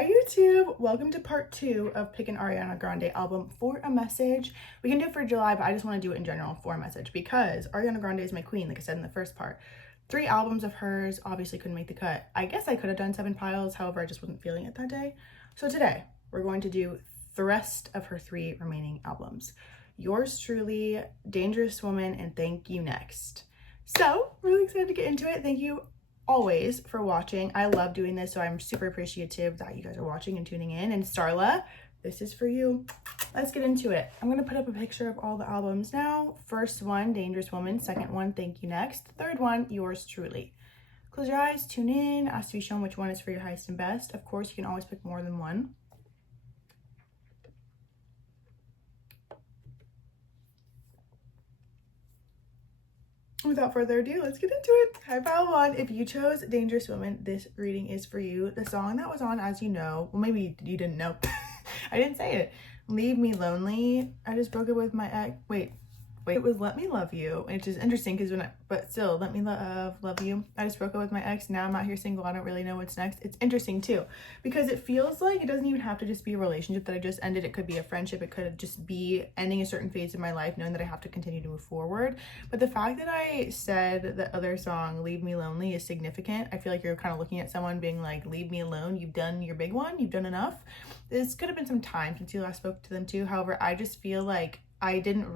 Hi YouTube! Welcome to part 2 of Pick an Ariana Grande album for a message. We can do it for July, but I just want to do it in general for a message because Ariana Grande is my queen, like I said in the first part. 3 albums of hers obviously couldn't make the cut. I guess I could have done 7 piles, however I just wasn't feeling it that day. So today we're going to do the rest of her 3 remaining albums. Yours truly, Dangerous Woman, and Thank You Next. So really excited to get into it. Thank you always for watching. I love doing this, so I'm super appreciative that you guys are watching and tuning in. And STARLA, this is for you. Let's get into it. I'm gonna put up a picture of all the albums now. First one, Dangerous Woman. Second one, Thank You Next. Third one, Yours Truly. Close your eyes, tune in, ask to be shown which one is for your highest and best. Of course, you can always pick more than one. Without further ado, let's get into it. High pile 1. If you chose Dangerous Woman, this reading is for you. The song that was on, as you know, well, maybe you didn't know. I didn't say it. Leave Me Lonely. I just broke up with my ex. Wait. It was Let Me Love You, which is interesting because but still, Let Me Love You. I just broke up with my ex. Now I'm out here single. I don't really know what's next. It's interesting too, because it feels like it doesn't even have to just be a relationship that I just ended. It could be a friendship. It could just be ending a certain phase of my life, knowing that I have to continue to move forward. But the fact that I said the other song, Leave Me Lonely, is significant. I feel like you're kind of looking at someone being like, leave me alone. You've done your big one. You've done enough. This could have been some time since you last spoke to them too. However, I just feel like you didn't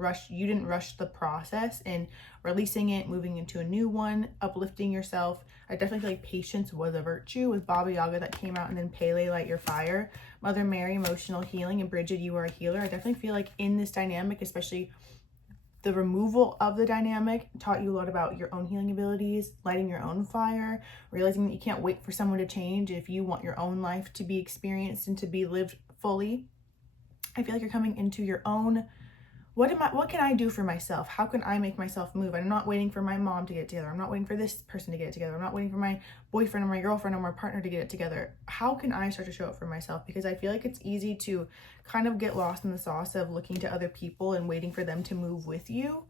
rush the process in releasing it, moving into a new one, uplifting yourself. I definitely feel like patience was a virtue with Baba Yaga that came out, and then Pele, Light Your Fire, Mother Mary, Emotional Healing, and Bridget, You Are a Healer. I definitely feel like in this dynamic, especially the removal of the dynamic, taught you a lot about your own healing abilities, lighting your own fire, realizing that you can't wait for someone to change if you want your own life to be experienced and to be lived fully. I feel like you're coming into your own, what can I do for myself? How can I make myself move? I'm not waiting for my mom to get it together. I'm not waiting for this person to get it together. I'm not waiting for my boyfriend or my girlfriend or my partner to get it together. How can I start to show up for myself? Because I feel like it's easy to kind of get lost in the sauce of looking to other people and waiting for them to move with you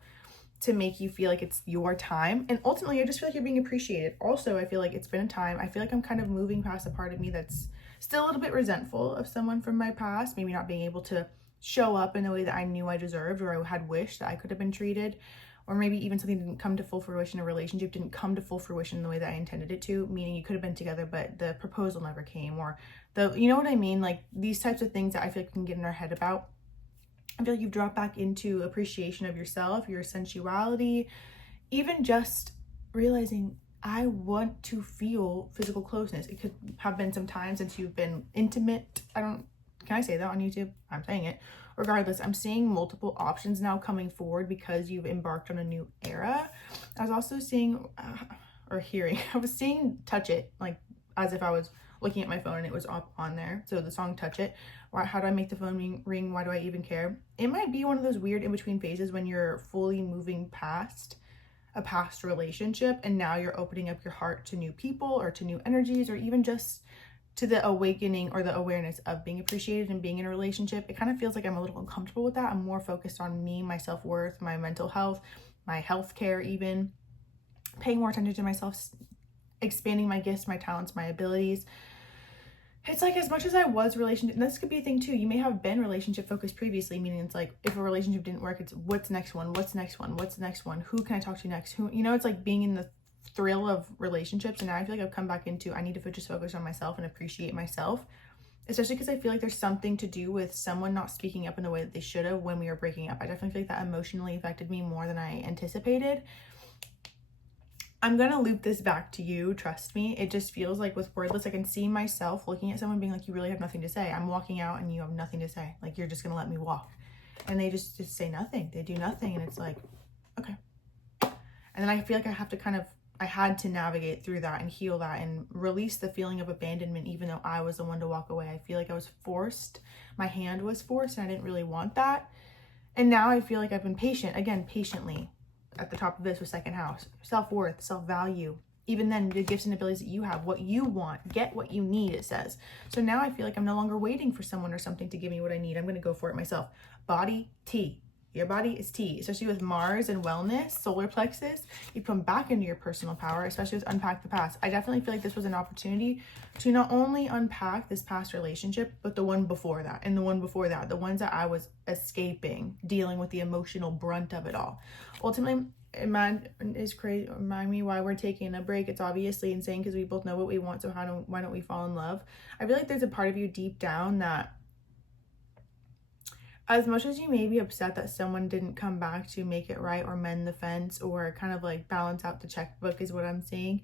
to make you feel like it's your time. And ultimately, I just feel like you're being appreciated. Also, I feel like it's been a time. I feel like I'm kind of moving past a part of me that's still a little bit resentful of someone from my past, maybe not being able to show up in the way that I knew I deserved, or I had wished that I could have been treated, or maybe even something didn't come to full fruition, a relationship didn't come to full fruition in the way that I intended it to, meaning you could have been together but the proposal never came, or you know what I mean, like these types of things that I feel like we can get in our head about. I feel like you've dropped back into appreciation of yourself, your sensuality, even just realizing I want to feel physical closeness. It could have been some time since you've been intimate. Can I say that on YouTube? I'm saying it. Regardless, I'm seeing multiple options now coming forward because you've embarked on a new era. I was also seeing, or hearing, I was seeing Touch It, like as if I was looking at my phone and it was up on there. So the song Touch It. How do I make the phone ring? Why do I even care? It might be one of those weird in-between phases when you're fully moving past a past relationship and now you're opening up your heart to new people or to new energies, or even just to the awakening or the awareness of being appreciated and being in a relationship. It kind of feels like I'm a little uncomfortable with that. I'm more focused on me, my self-worth, my mental health, my health care, even paying more attention to myself, expanding my gifts, my talents, my abilities. It's like, as much as I was relationship, and this could be a thing too, you may have been relationship focused previously, meaning it's like, if a relationship didn't work, it's what's next one, what's next one, what's the next one, who can I talk to next, who, you know, it's like being in the thrill of relationships. And now I feel like I've come back into, I need to just focus on myself and appreciate myself, especially because I feel like there's something to do with someone not speaking up in the way that they should have when we were breaking up. I definitely feel like that emotionally affected me more than I anticipated. I'm gonna loop this back to you, trust me. It just feels like with Wordless, I can see myself looking at someone being like, you really have nothing to say. I'm walking out and you have nothing to say. Like, you're just gonna let me walk. And they just say nothing. They do nothing. And it's like, okay. And then I feel like I had to navigate through that and heal that and release the feeling of abandonment, even though I was the one to walk away. I feel like I was forced. My hand was forced and I didn't really want that. And now I feel like I've been patient, again, patiently at the top of this with second house, self-worth, self-value. Even then, the gifts and abilities that you have, what you want, get what you need, it says. So now I feel like I'm no longer waiting for someone or something to give me what I need. I'm going to go for it myself. Body, T. Your body is tea, especially with Mars and wellness, solar plexus. You come back into your personal power, especially with unpack the past. I definitely feel like this was an opportunity to not only unpack this past relationship, but the one before that and the one before that, the ones that I was escaping, dealing with the emotional brunt of it all. Ultimately, is crazy. Remind me why we're taking a break. It's obviously insane because we both know what we want. So why don't we fall in love? I feel like there's a part of you deep down that, as much as you may be upset that someone didn't come back to make it right or mend the fence or kind of like balance out the checkbook is what I'm saying.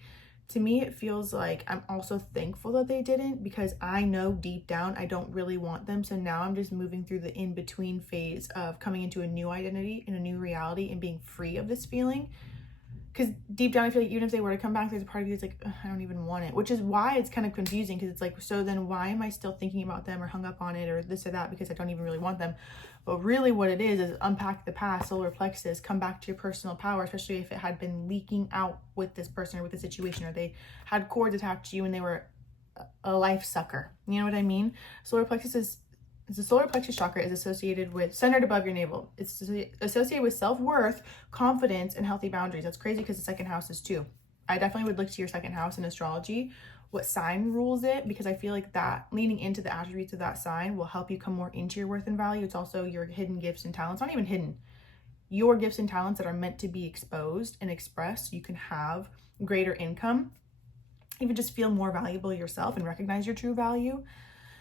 To me, it feels like I'm also thankful that they didn't, because I know deep down I don't really want them. So now I'm just moving through the in-between phase of coming into a new identity and a new reality and being free of this feeling. Because deep down, I feel like even if they were to come back, there's a part of you that's like, I don't even want it, which is why it's kind of confusing, because it's like, so then why am I still thinking about them or hung up on it or this or that, because I don't even really want them. But really what it is unpack the past, solar plexus, come back to your personal power, especially if it had been leaking out with this person or with the situation, or they had cords attached to you and they were a life sucker. You know what I mean? Solar plexus is, the solar plexus chakra is associated with, centered above your navel. It's associated with self-worth, confidence, and healthy boundaries. That's crazy because the second house is too. I definitely would look to your second house in astrology, what sign rules it, because I feel like that leaning into the attributes of that sign will help you come more into your worth and value. It's also your hidden gifts and talents, not even hidden, your gifts and talents that are meant to be exposed and expressed so you can have greater income, even just feel more valuable yourself and recognize your true value.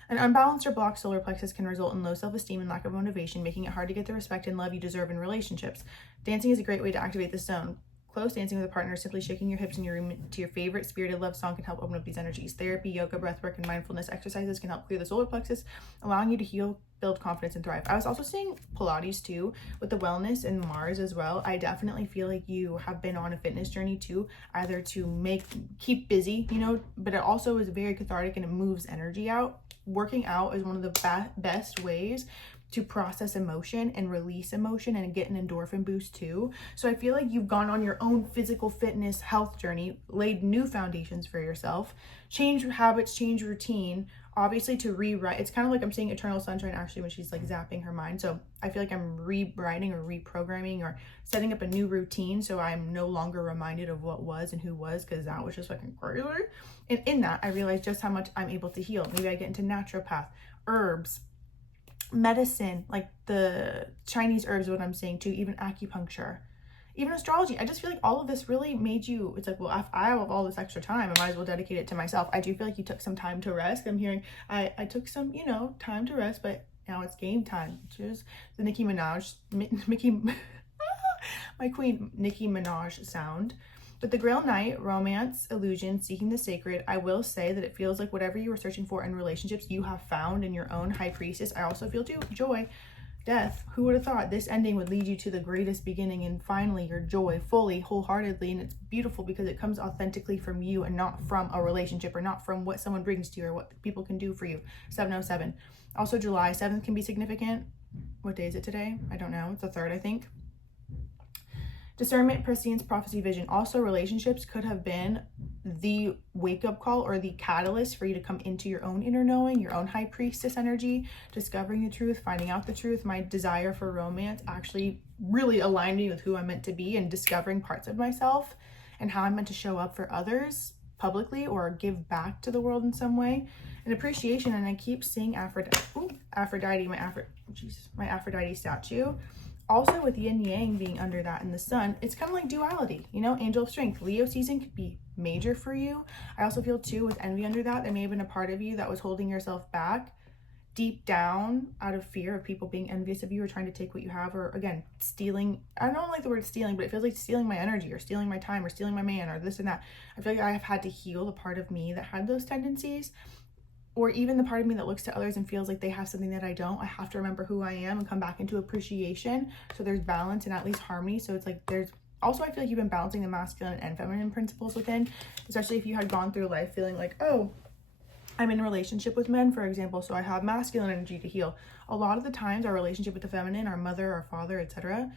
An unbalanced or blocked solar plexus can result in low self-esteem and lack of motivation, making it hard to get the respect and love you deserve in relationships. Dancing is a great way to activate this zone. Close dancing with a partner, simply shaking your hips in your room to your favorite spirited love song can help open up these energies. Therapy, yoga, breathwork, and mindfulness exercises can help clear the solar plexus, allowing you to heal, build confidence, and thrive. I was also seeing Pilates too, with the wellness and Mars as well. I definitely feel like you have been on a fitness journey too, either to keep busy, you know, but it also is very cathartic and it moves energy out. Working out is one of the best ways to process emotion and release emotion and get an endorphin boost too. So I feel like you've gone on your own physical fitness health journey, laid new foundations for yourself, change habits, change routine, obviously to rewrite. It's kind of like I'm seeing Eternal Sunshine actually when she's like zapping her mind. So I feel like I'm rewriting or reprogramming or setting up a new routine so I'm no longer reminded of what was and who was, because that was just fucking crazy. And in that, I realized just how much I'm able to heal. Maybe I get into naturopath, herbs, medicine, like the Chinese herbs, what I'm saying too, even acupuncture, even astrology. I just feel like all of this really made you, it's like, well, if I have all this extra time, I might as well dedicate it to myself. I do feel like you took some time to rest. I'm hearing, I took some, you know, time to rest, but now it's game time, which is the Nicki Minaj, my queen, Nicki Minaj sound. With the Grail Knight, romance, illusion, seeking the sacred, I will say that it feels like whatever you were searching for in relationships, you have found in your own High Priestess. I also feel too, joy, death. Who would have thought this ending would lead you to the greatest beginning and finally your joy fully, wholeheartedly. And it's beautiful because it comes authentically from you and not from a relationship or not from what someone brings to you or what people can do for you. 707. Also, July 7th can be significant. What day is it today? I don't know. It's the 3rd, I think. Discernment, prescience, prophecy, vision. Also, relationships could have been the wake-up call or the catalyst for you to come into your own inner knowing, your own High Priestess energy, discovering the truth, finding out the truth. My desire for romance actually really aligned me with who I'm meant to be and discovering parts of myself and how I'm meant to show up for others publicly or give back to the world in some way. And appreciation, and I keep seeing Aphrodite, my Aphrodite statue. Also with yin yang being under that in the sun, it's kind of like duality, you know, angel of strength. Leo season could be major for you. I also feel too with envy under that, there may have been a part of you that was holding yourself back deep down out of fear of people being envious of you or trying to take what you have, or again, stealing. I don't like the word stealing, but it feels like stealing my energy or stealing my time or stealing my man or this and that. I feel like I have had to heal the part of me that had those tendencies. Or even the part of me that looks to others and feels like they have something that I don't. I have to remember who I am and come back into appreciation. So there's balance and at least harmony. So it's like there's also, I feel like you've been balancing the masculine and feminine principles within, especially if you had gone through life feeling like, oh, I'm in a relationship with men, for example, so I have masculine energy to heal. A lot of the times our relationship with the feminine, our mother, our father, etc.,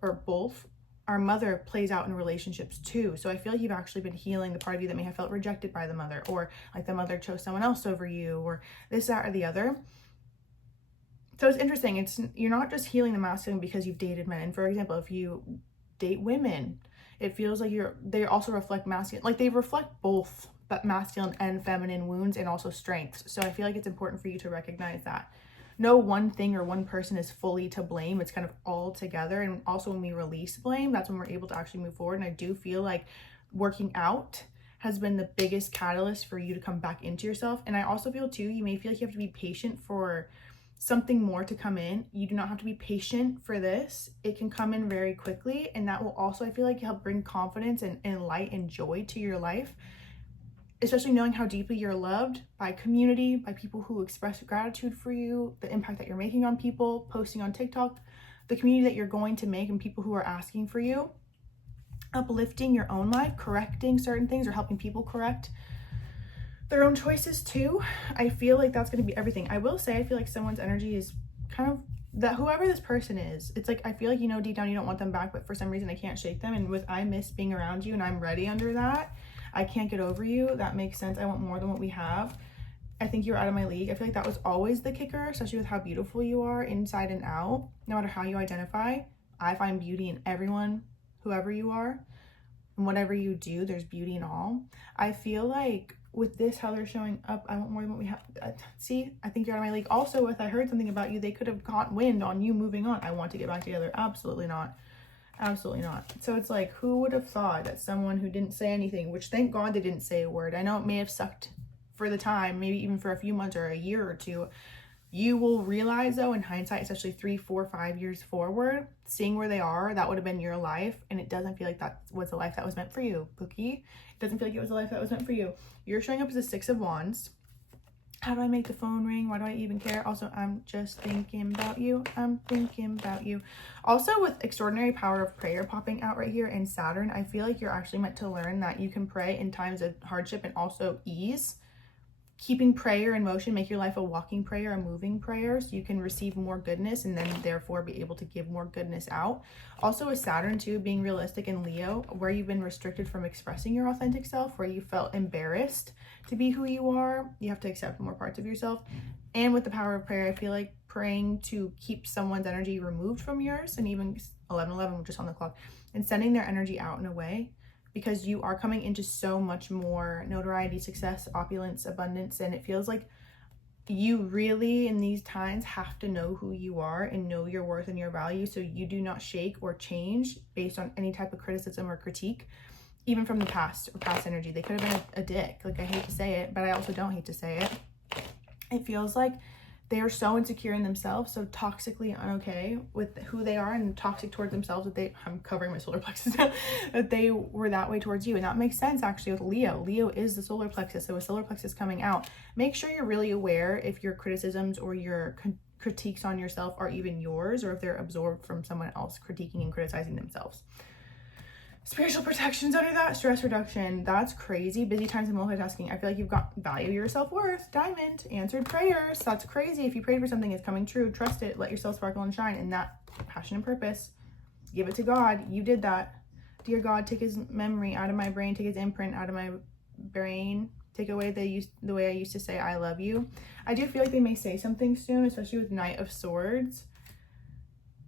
or both, our mother plays out in relationships too. So I feel like you've actually been healing the part of you that may have felt rejected by the mother, or like the mother chose someone else over you, or this, that, or the other. So it's interesting. You're not just healing the masculine because you've dated men. And for example, if you date women, it feels like they also reflect masculine, like they reflect both but masculine and feminine wounds and also strengths. So I feel like it's important for you to recognize that no one thing or one person is fully to blame. It's kind of all together. And also when we release blame, that's when we're able to actually move forward. And I do feel like working out has been the biggest catalyst for you to come back into yourself. And I also feel too, you may feel like you have to be patient for something more to come in. You do not have to be patient for this. It can come in very quickly. And that will also, I feel like, help bring confidence and light and joy to your life, especially knowing how deeply you're loved by community, by people who express gratitude for you, the impact that you're making on people, posting on TikTok, the community that you're going to make, and people who are asking for you, uplifting your own life, correcting certain things or helping people correct their own choices too. I feel like that's going to be everything. I will say, I feel like someone's energy is kind of that whoever this person is, it's like, I feel like, you know, deep down you don't want them back, but for some reason I can't shake them. And with I miss being around you and I'm ready under that, I can't get over you. That makes sense. I want more than what we have. I think you're out of my league. I feel like that was always the kicker, especially with how beautiful you are inside and out. No matter how you identify, I find beauty in everyone, whoever you are, and whatever you do, there's beauty in all. I feel like with this, how they're showing up, I want more than what we have. See, I think you're out of my league. Also, if I heard something about you, they could have caught wind on you moving on. I want to get back together. Absolutely not. Absolutely not. So it's like, who would have thought that someone who didn't say anything, which thank God they didn't say a word. I know it may have sucked for the time, maybe even for a few months or a year or two. You will realize though, in hindsight, especially 3, 4, 5 years forward, seeing where they are, that would have been your life. And it doesn't feel like that was the life that was meant for you, Pookie. It doesn't feel like it was the life that was meant for you. You're showing up as a 6 of Wands. How do I make the phone ring? Why do I even care? Also, I'm just thinking about you. I'm thinking about you. Also, with extraordinary power of prayer popping out right here in Saturn, I feel like you're actually meant to learn that you can pray in times of hardship and also ease. Keeping prayer in motion, make your life a walking prayer, a moving prayer, so you can receive more goodness and then therefore be able to give more goodness out. Also with Saturn too, being realistic in Leo, where you've been restricted from expressing your authentic self, where you felt embarrassed to be who you are, you have to accept more parts of yourself. And with the power of prayer, I feel like praying to keep someone's energy removed from yours, and even 11:11 just on the clock, and sending their energy out in a way, because you are coming into so much more notoriety, success, opulence, abundance, and it feels like you really in these times have to know who you are and know your worth and your value, so you do not shake or change based on any type of criticism or critique, even from the past or past energy. They could have been a dick. Like, I hate to say it, but I also don't hate to say it. It feels like they are so insecure in themselves, so toxically unokay with who they are and toxic towards themselves that I'm covering my solar plexus now, that they were that way towards you. And that makes sense actually with Leo. Leo is the solar plexus. So with solar plexus coming out, make sure you're really aware if your criticisms or your critiques on yourself are even yours, or if they're absorbed from someone else critiquing and criticizing themselves. Spiritual protections under that, stress reduction, that's crazy. Busy times and multitasking. I feel like you've got value your self-worth, diamond, answered prayers. That's crazy. If you prayed for something, it's coming true. Trust it. Let yourself sparkle and shine. And that passion and purpose, give it to God. You did that. Dear God, take his memory out of my brain, take his imprint out of my brain, take away the way I used to say I love you. I do feel like they may say something soon, especially with Knight of Swords.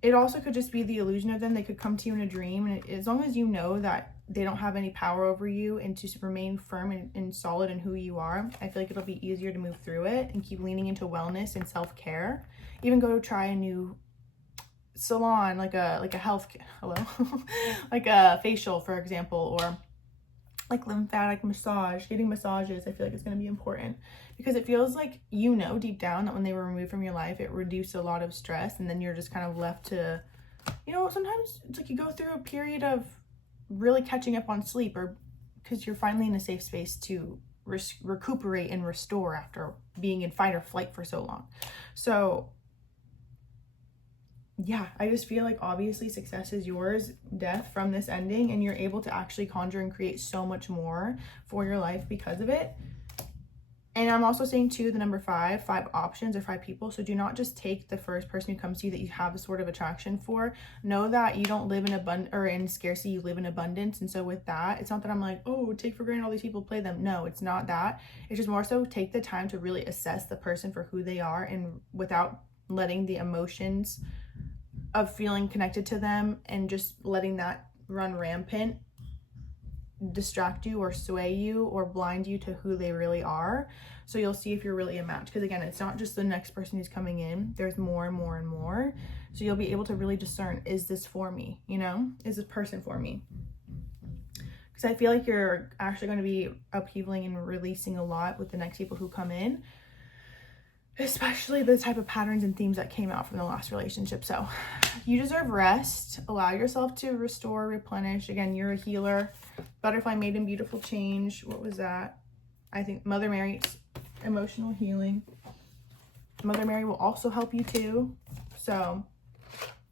It also could just be the illusion of them. They could come to you in a dream, and as long as you know that they don't have any power over you and to remain firm and solid in who you are, I feel like it'll be easier to move through it and keep leaning into wellness and self-care. Even go try a new salon, like a health, like a facial, for example, or like lymphatic massage, getting massages. I feel like it's going to be important because it feels like, you know, deep down that when they were removed from your life, it reduced a lot of stress, and then you're just kind of left to, you know, sometimes it's like you go through a period of really catching up on sleep, or because you're finally in a safe space to recuperate and restore after being in fight or flight for so long. So yeah, I just feel like obviously success is yours, death from this ending, and you're able to actually conjure and create so much more for your life because of it. And I'm also saying too, the number 5 options or 5 people. So do not just take the first person who comes to you that you have a sort of attraction for. Know that you don't live in abundance or in scarcity, you live in abundance. And so with that, it's not that I'm like, oh, take for granted all these people, play them. No, it's not that. It's just more so take the time to really assess the person for who they are, and without letting the emotions of feeling connected to them and just letting that run rampant distract you or sway you or blind you to who they really are. So you'll see if you're really a match, because again, it's not just the next person who's coming in, there's more and more and more. So you'll be able to really discern, is this for me? You know, is this person for me? Because I feel like you're actually going to be upheavaling and releasing a lot with the next people who come in, especially the type of patterns and themes that came out from the last relationship. So you deserve rest. Allow yourself to restore, replenish. Again, you're a healer. Butterfly, maiden, beautiful change. What was that? I think Mother Mary's emotional healing. Mother Mary will also help you too. So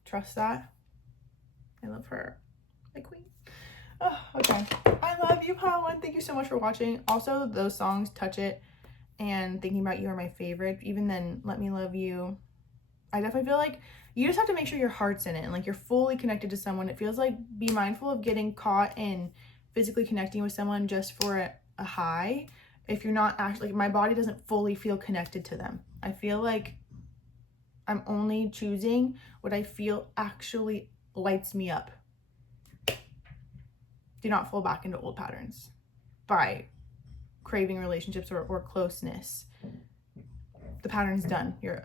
trust that. I love her. My queen. Oh, okay. I love you, Pile One. Thank you so much for watching. Also, those songs, Touch It and Thinking About You, are my favorite. Even then, Let Me Love You. I definitely feel like you just have to make sure your heart's in it and like you're fully connected to someone. It feels like, be mindful of getting caught in physically connecting with someone just for a high. If you're not actually, like, my body doesn't fully feel connected to them. I feel like I'm only choosing what I feel actually lights me up. Do not fall back into old patterns by craving relationships or closeness. The pattern's done. You're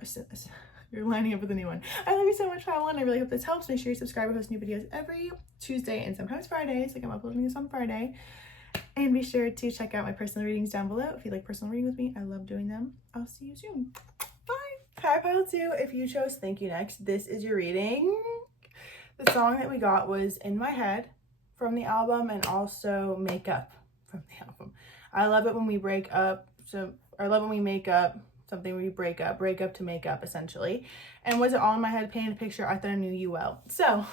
lining up with a new one. I love you so much, Pile One. I really hope this helps. Make sure you subscribe. I post new videos every Tuesday and sometimes Fridays. Like, I'm uploading this on Friday. And be sure to check out my personal readings down below. If you like personal reading with me, I love doing them. I'll see you soon. Bye. Hi, Pile Two. If you chose Thank You Next, this is your reading. The song that we got was In My Head from the album, and also Makeup from the album. I love it when we break up. So I love when we make up something, we break up to make up, essentially. And was it all in my head? Painted a picture. I thought I knew you well. So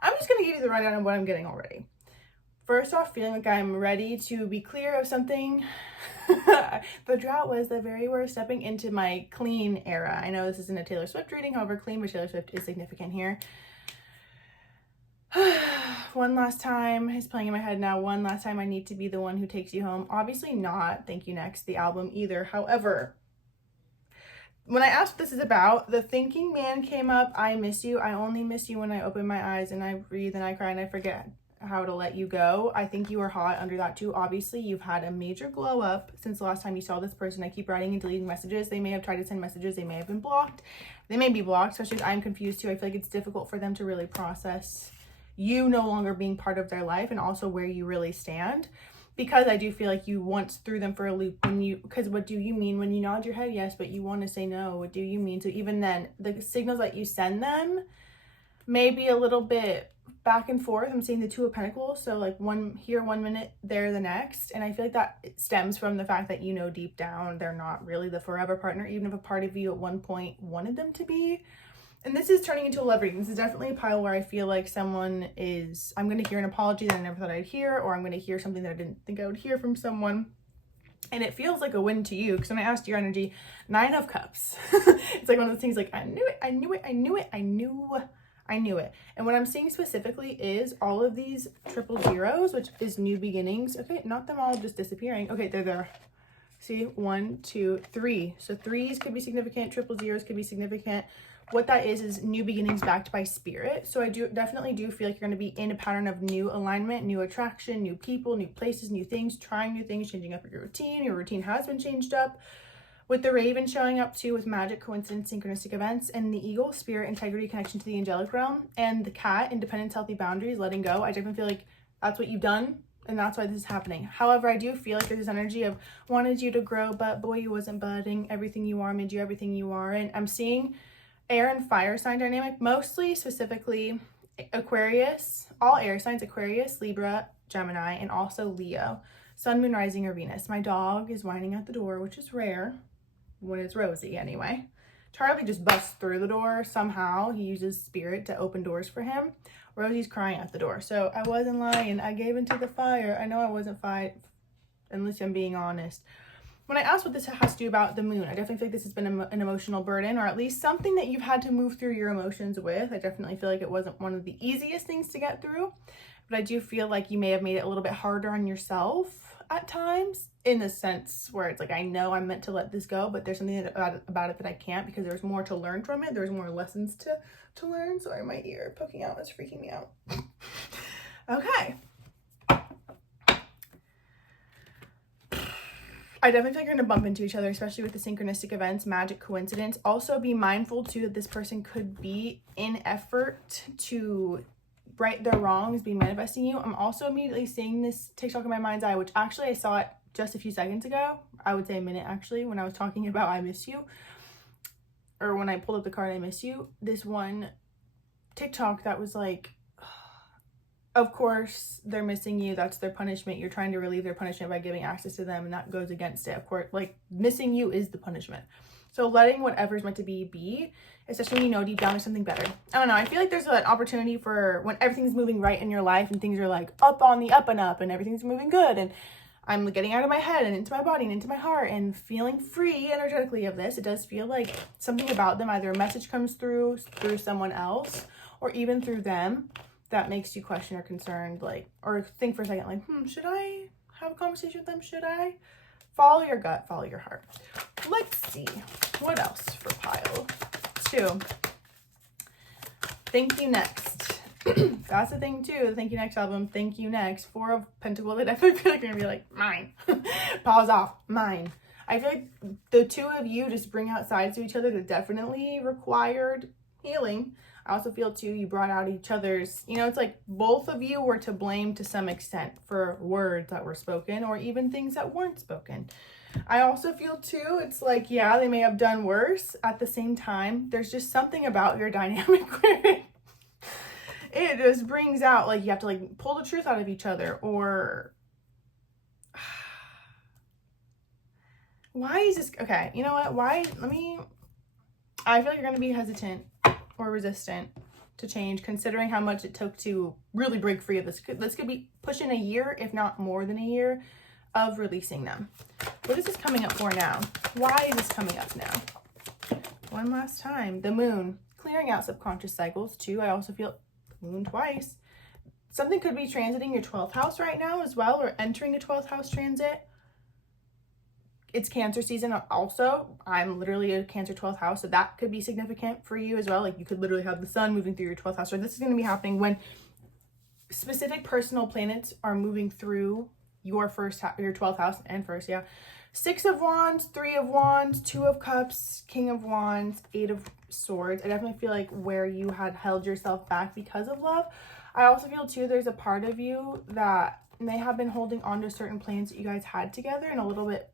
I'm just gonna give you the rundown of what I'm getting already. First off, feeling like I'm ready to be clear of something. The drought was the very worst, stepping into my clean era. I know this isn't a Taylor Swift reading, however, clean but Taylor Swift is significant here. One last time is playing in my head now. One last time, I need to be the one who takes you home. Obviously not Thank You Next, the album, either. However, when I asked what this is about, the thinking man came up. I miss you. I only miss you when I open my eyes and I breathe and I cry and I forget how to let you go. I think you are hot under that too. Obviously, you've had a major glow up since the last time you saw this person. I keep writing and deleting messages. They may have tried to send messages. They may have been blocked. They may be blocked, especially as I'm confused too. I feel like it's difficult for them to really process you no longer being part of their life and also where you really stand, because I do feel like you once threw them for a loop when you, because what do you mean when you nod your head yes but you want to say no? What do you mean? So even then, the signals that you send them may be a little bit back and forth. I'm seeing the Two of Pentacles, so like one here 1 minute, there the next, and I feel like that stems from the fact that, you know, deep down they're not really the forever partner, even if a part of you at one point wanted them to be. And this is turning into a love reading. This is definitely a pile where I feel like someone is, I'm going to hear an apology that I never thought I'd hear, or I'm going to hear something that I didn't think I would hear from someone. And it feels like a win to you, because when I asked your energy, 9 of Cups. It's like one of those things like, I knew it, I knew it, I knew it, I knew it. And what I'm seeing specifically is all of these triple zeros, which is new beginnings. Okay, not them all just disappearing. Okay, they're there. See, 1, 2, 3. So 3s could be significant, triple zeros could be significant. What that is new beginnings backed by spirit. So I definitely do feel like you're going to be in a pattern of new alignment, new attraction, new people, new places, new things, trying new things, changing up your routine. Your routine has been changed up. With the Raven showing up too, with magic, coincidence, synchronistic events, and the Eagle, spirit, integrity, connection to the angelic realm, and the Cat, independence, healthy boundaries, letting go. I definitely feel like that's what you've done, and that's why this is happening. However, I do feel like there's this energy of wanted you to grow, but boy, you wasn't budding. Everything you are made you everything you are. And I'm seeing air and fire sign dynamic, mostly specifically Aquarius, all air signs, Aquarius, Libra, Gemini, and also Leo, Sun, Moon, Rising, or Venus. My dog is whining at the door, which is rare when it's Rosie anyway. Charlie just busts through the door somehow. He uses spirit to open doors for him. Rosie's crying at the door. So I wasn't lying. I gave into the fire. I know I wasn't fight, unless I'm being honest. When I asked what this has to do about the moon, I definitely feel like this has been an emotional burden, or at least something that you've had to move through your emotions with. I definitely feel like it wasn't one of the easiest things to get through, but I do feel like you may have made it a little bit harder on yourself at times, in the sense where it's like, I know I'm meant to let this go, but there's something about it that I can't, because there's more to learn from it. There's more lessons to learn. Sorry, my ear poking out is freaking me out. Okay. I definitely feel like you're going to bump into each other, especially with the synchronistic events, magic, coincidence. Also, be mindful, too, that this person could be in effort to right their wrongs, be manifesting you. I'm also immediately seeing this TikTok in my mind's eye, which actually I saw it just a few seconds ago. I would say a minute, actually, when I was talking about I miss you. Or when I pulled up the card, I miss you. This one TikTok that was like, of course, they're missing you. That's their punishment. You're trying to relieve their punishment by giving access to them, and that goes against it. Of course, like, missing you is the punishment. So letting whatever's meant to be, especially when you know deep down there's something better. I don't know. I feel like there's an opportunity for when everything's moving right in your life and things are like up on the up and up and everything's moving good, and I'm getting out of my head and into my body and into my heart and feeling free energetically of this. It does feel like something about them, either a message comes through someone else or even through them, that makes you question or concerned, like, or think for a second, like, should I have a conversation with them? Should I? Follow your gut, follow your heart. Let's see. What else for pile 2? Thank you next. That's the thing too. The Thank You Next album. Thank you next. 4 of Pentacles. I definitely feel like you're gonna be like, mine. Pause off. Mine. I feel like the 2 of you just bring out sides to each other that definitely required healing. I also feel too, you brought out each other's, you know, it's like both of you were to blame to some extent for words that were spoken or even things that weren't spoken. I also feel too, it's like, yeah, they may have done worse. At the same time, there's just something about your dynamic where it just brings out, like, you have to like pull the truth out of each other, or why is this, okay, you know what, why, I feel like you're going to be hesitant or resistant to change, considering how much it took to really break free of this. This could be pushing a year, if not more than a year, of releasing them. What is this coming up for now? Why is this coming up now? One last time. The moon. Clearing out subconscious cycles, too. I also feel moon twice. Something could be transiting your 12th house right now as well, or entering a 12th house transit. It's Cancer season also. I'm literally a Cancer 12th house, so that could be significant for you as well. Like, you could literally have the sun moving through your 12th house. So this is going to be happening when specific personal planets are moving through your your 12th house and first, yeah. 6 of Wands, 3 of Wands, 2 of Cups, King of Wands, 8 of Swords. I definitely feel like where you had held yourself back because of love. I also feel too, there's a part of you that may have been holding on to certain plans that you guys had together and a little bit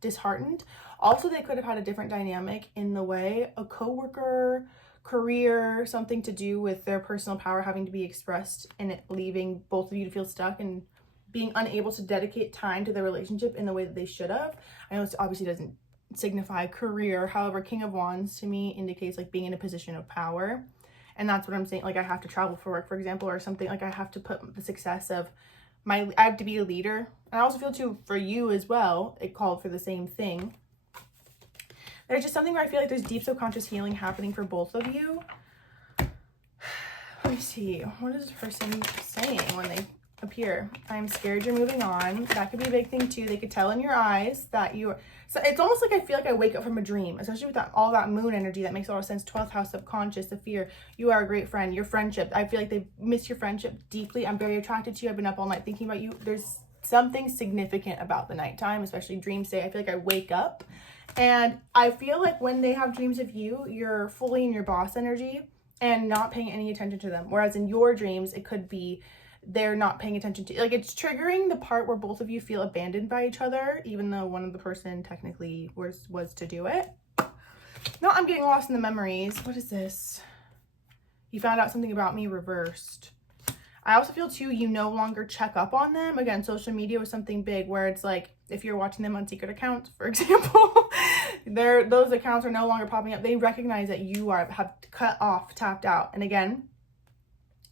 disheartened. Also, they could have had a different dynamic in the way, a coworker, career, something to do with their personal power having to be expressed and it leaving both of you to feel stuck and being unable to dedicate time to the relationship in the way that they should have. I know it obviously doesn't signify career. However, King of Wands to me indicates like being in a position of power. And that's what I'm saying. Like, I have to travel for work, for example, or something. Like, I have to put the success of I have to be a leader. And I also feel too, for you as well, it called for the same thing. There's just something where I feel like there's deep subconscious healing happening for both of you. Let me see. What is the person saying when they appear? I'm scared you're moving on. That could be a big thing too. They could tell in your eyes that you are. So it's almost like I feel like I wake up from a dream, especially with all that moon energy. That makes a lot of sense. 12th house, subconscious, the fear. You are a great friend. Your friendship. I feel like they miss your friendship deeply. I'm very attracted to you. I've been up all night thinking about you. There's something significant about the nighttime, especially dream state. I feel like I wake up and I feel like when they have dreams of you, you're fully in your boss energy and not paying any attention to them. Whereas in your dreams, it could be they're not paying attention to, like, it's triggering the part where both of you feel abandoned by each other, even though one of the person technically was to do it. No, I'm getting lost in the memories. What is this? You found out something about me reversed. I also feel too, you no longer check up on them. Again, social media was something big where it's like, if you're watching them on secret accounts, for example, those accounts are no longer popping up. They recognize that you have cut off, tapped out. And again,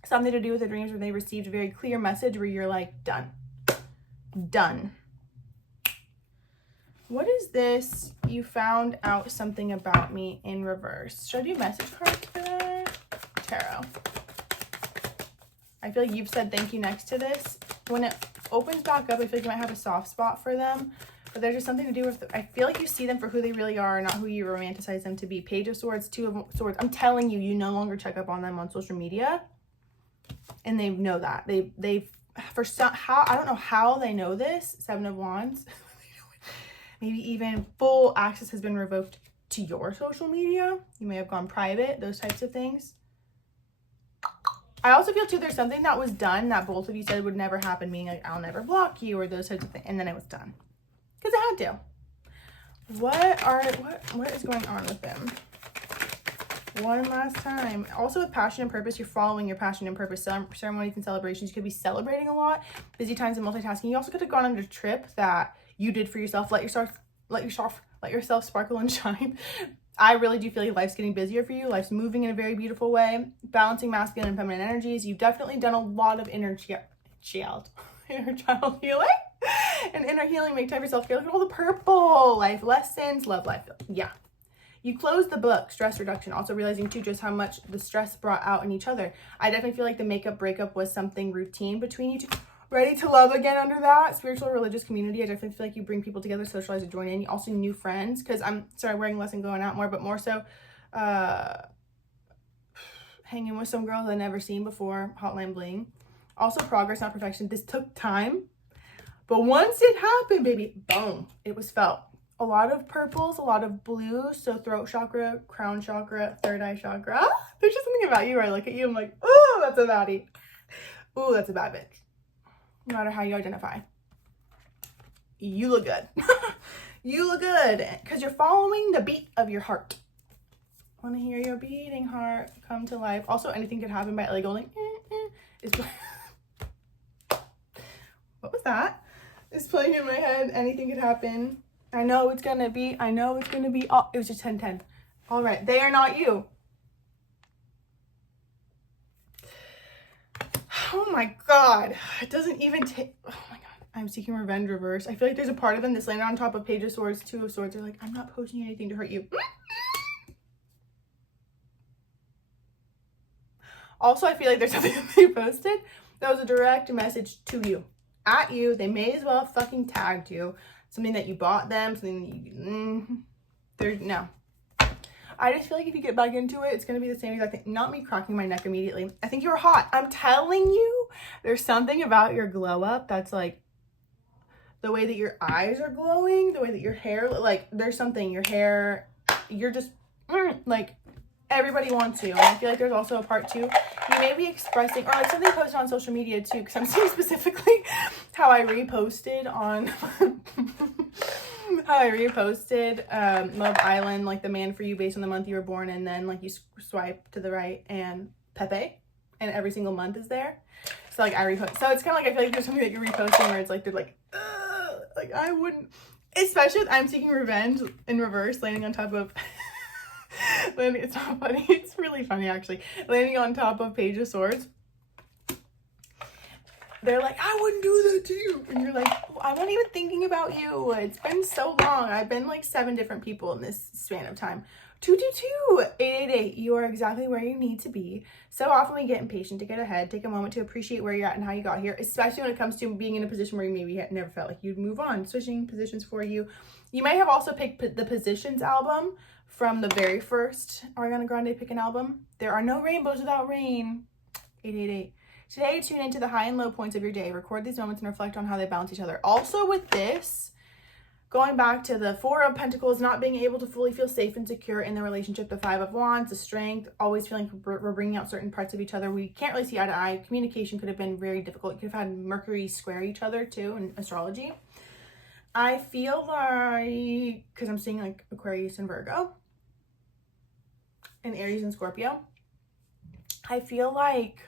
something to do with the dreams where they received a very clear message where you're like, done. Done. What is this? You found out something about me in reverse. Should I do message cards for that? Tarot. I feel like you've said thank you next to this. opens back up, I feel like you might have a soft spot for them. But there's just something to do with, I feel like you see them for who they really are, not who you romanticize them to be. Page of Swords, Two of Swords. I'm telling you, you no longer check up on them on social media. And they know that. They for some, how, I don't know how they know this. Seven of Wands. Maybe even full access has been revoked to your social media. You may have gone private, those types of things. I also feel too, there's something that was done that both of you said would never happen, meaning like, I'll never block you or those types of things. And then it was done. Because I had to. What is going on with them? One last time. Also with passion and purpose, you're following your passion and purpose. Ceremonies and celebrations, you could be celebrating a lot. Busy times and multitasking. You also could have gone on a trip that you did for yourself. Let yourself sparkle and shine. I really do feel like life's getting busier for you. Life's moving in a very beautiful way. Balancing masculine and feminine energies. You've definitely done a lot of inner child healing. And inner healing, make time for self-care. Look at all the purple. Life lessons, love life. Yeah. You close the book, stress reduction. Also realizing too just how much the stress brought out in each other. I definitely feel like the makeup breakup was something routine between you two. Ready to love again under that. Spiritual, religious community. I definitely feel like you bring people together, socialize, and join in. You also new friends. Because I'm sorry, wearing less and going out more, but more so hanging with some girls I've never seen before. Hotline bling. Also progress, not perfection. This took time. But once it happened, baby, boom, it was felt. A lot of purples, a lot of blues. So throat chakra, crown chakra, third eye chakra. There's just something about you where I look at you, I'm like, oh, that's a baddie. Ooh, that's a bad bitch. No matter how you identify. You look good. You look good because you're following the beat of your heart. Want to hear your beating heart come to life. Also, anything could happen by Ellie Goulding. What was that? It's playing in my head. Anything could happen. I know it's gonna be. Oh, it was just 10-10. All right, they are not you. Oh my God, it doesn't even take. Oh my God, I'm seeking revenge reverse. I feel like there's a part of them that's landed on top of Page of Swords, Two of Swords. They're like, I'm not posting anything to hurt you. Also, I feel like there's something that they posted that was a direct message to you. At you. They may as well have fucking tagged you. Something that you bought them, something that you, no. I just feel like if you get back into it, it's going to be the same exact thing. Not me cracking my neck immediately. I think you were hot. I'm telling you, there's something about your glow up that's like the way that your eyes are glowing, the way that your hair, like there's something, your hair, you're just like everybody wants you. And I feel like there's also a part too. You may be expressing, or like something posted on social media too, because I'm seeing specifically how I reposted on Love Island, like the man for you based on the month you were born, and then like you swipe to the right and Pepe, and every single month is there. So like I repost. So it's kind of like I feel like there's something that you're reposting where it's like they're like I wouldn't, especially with I'm Seeking Revenge in reverse, landing on top of. It's not funny. It's really funny actually. Landing on top of Page of Swords. They're like, I wouldn't do that to you. And you're like, oh, I'm not even thinking about you. It's been so long. I've been like 7 different people in this span of time. 222 888. You are exactly where you need to be. So often we get impatient to get ahead. Take a moment to appreciate where you're at and how you got here, especially when it comes to being in a position where you maybe never felt like you'd move on. Switching positions for you. You may have also picked the Positions album from the very first Ariana Grande Pick an Album. There are no rainbows without rain. 888. Today, tune into the high and low points of your day. Record these moments and reflect on how they balance each other. Also with this, going back to the Four of Pentacles, not being able to fully feel safe and secure in the relationship, the Five of Wands, the strength, always feeling we're bringing out certain parts of each other. We can't really see eye to eye. Communication could have been very difficult. You could have had Mercury square each other too in astrology. I feel like, because I'm seeing like Aquarius and Virgo, and Aries and Scorpio, I feel like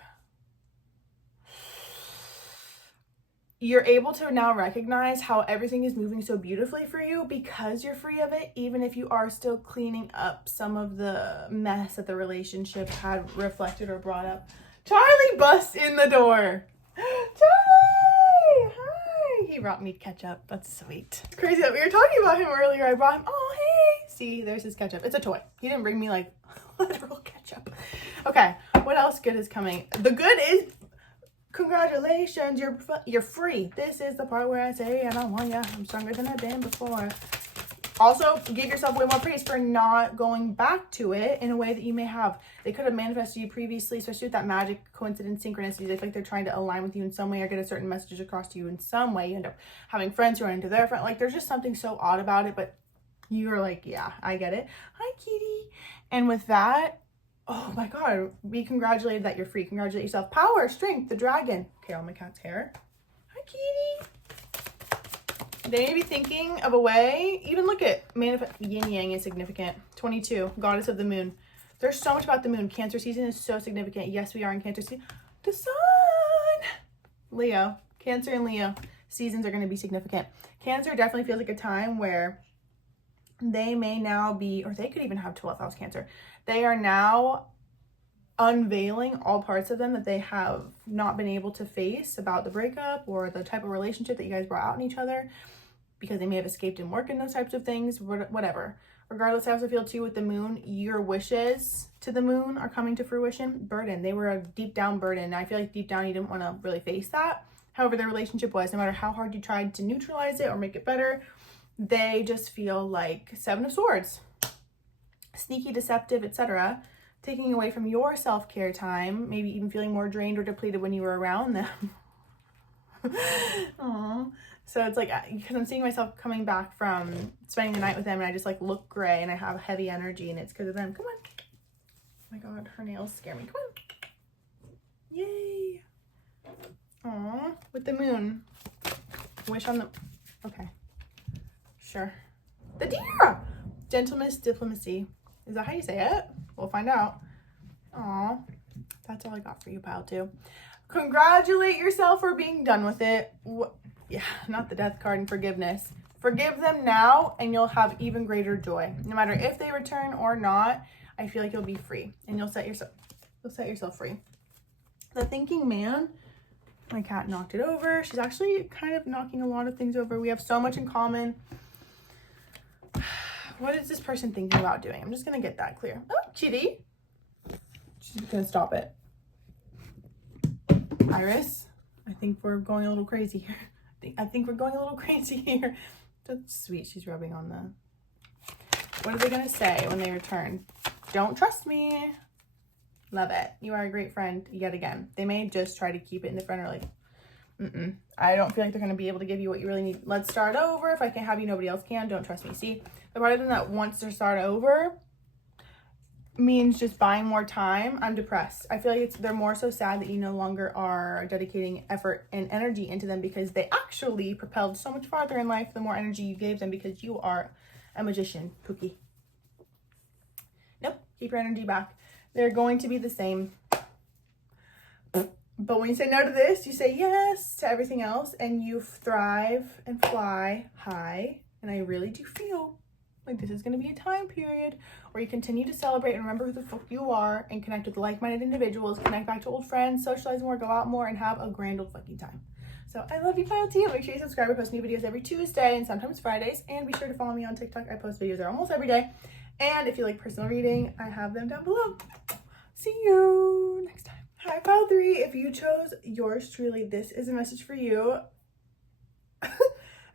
you're able to now recognize how everything is moving so beautifully for you because you're free of it, even if you are still cleaning up some of the mess that the relationship had reflected or brought up. Charlie busts in the door. Charlie! Hi! He brought me ketchup. That's sweet. It's crazy that we were talking about him earlier. I brought him, oh, hey! See, there's his ketchup. It's a toy. He didn't bring me like literal ketchup. Okay, what else good is coming? The good is Congratulations, you're free. This is the part where I say, and I want ya. I'm stronger than I've been before. Also, give yourself way more praise for not going back to it in a way that you may have. They could have manifested you previously, especially with that magic, coincidence, synchronicities. I feel like they're trying to align with you in some way or get a certain message across to you in some way. You end up having friends who are into their friend. Like, there's just something so odd about it, but you're like, yeah, I get it. Hi, kitty. And with that, oh my God, be congratulated that you're free. Congratulate yourself. Power, strength, the dragon. Okay, on my cat's hair. Hi, kitty. They may be thinking of a way. Even look at yin yang is significant. 22, goddess of the moon. There's so much about the moon. Cancer season is so significant. Yes, we are in Cancer season. The sun. Leo. Cancer and Leo seasons are going to be significant. Cancer definitely feels like a time where they may now be, or they could even have 12th house Cancer. They are now unveiling all parts of them that they have not been able to face about the breakup or the type of relationship that you guys brought out in each other, because they may have escaped in work and those types of things, whatever. Regardless, I also feel too with the moon, your wishes to the moon are coming to fruition. Burden. They were a deep down burden. I feel like deep down you didn't want to really face that. However, their relationship was, no matter how hard you tried to neutralize it or make it better, they just feel like 7 of Swords. Sneaky, deceptive, etc. Taking away from your self-care time, maybe even feeling more drained or depleted when you were around them. Aww. So it's like, because I'm seeing myself coming back from spending the night with them and I just like look gray and I have heavy energy and it's because of them. Come on. Oh my God, her nails scare me. Come on. Yay. Aww. With the moon. Wish on the, okay. Sure. The deer. Gentleness, diplomacy. Is that how you say it? We'll find out. Aw, that's all I got for you, pal, too. Congratulate yourself for being done with it. Yeah, not the death card and forgiveness. Forgive them now and you'll have even greater joy. No matter if they return or not, I feel like you'll be free and you'll set yourself free. The thinking man, my cat knocked it over. She's actually kind of knocking a lot of things over. We have so much in common. What is this person thinking about doing? I'm just going to get that clear. Oh, kitty. She's going to stop it. Iris, I think we're going a little crazy here. I think we're going a little crazy here. That's sweet. She's rubbing on the... What are they going to say when they return? Don't trust me. Love it. You are a great friend yet again. They may just try to keep it in the front or like, I don't feel like they're going to be able to give you what you really need. Let's start over. If I can't have you, nobody else can. Don't trust me. See, the part of them that wants to start over means just buying more time. I'm depressed. I feel like they're more so sad that you no longer are dedicating effort and energy into them because they actually propelled so much farther in life the more energy you gave them because you are a magician, Pookie. Nope. Keep your energy back. They're going to be the same. But when you say no to this, you say yes to everything else and you thrive and fly high. And I really do feel like this is going to be a time period where you continue to celebrate and remember who the fuck you are and connect with like-minded individuals, connect back to old friends, socialize more, go out more, and have a grand old fucking time. So I love you, Pile T. Make sure you subscribe. I post new videos every Tuesday and sometimes Fridays. And be sure to follow me on TikTok. I post videos there almost every day. And if you like personal reading, I have them down below. See you next time. Hi, Pile 3. If you chose yours truly, this is a message for you.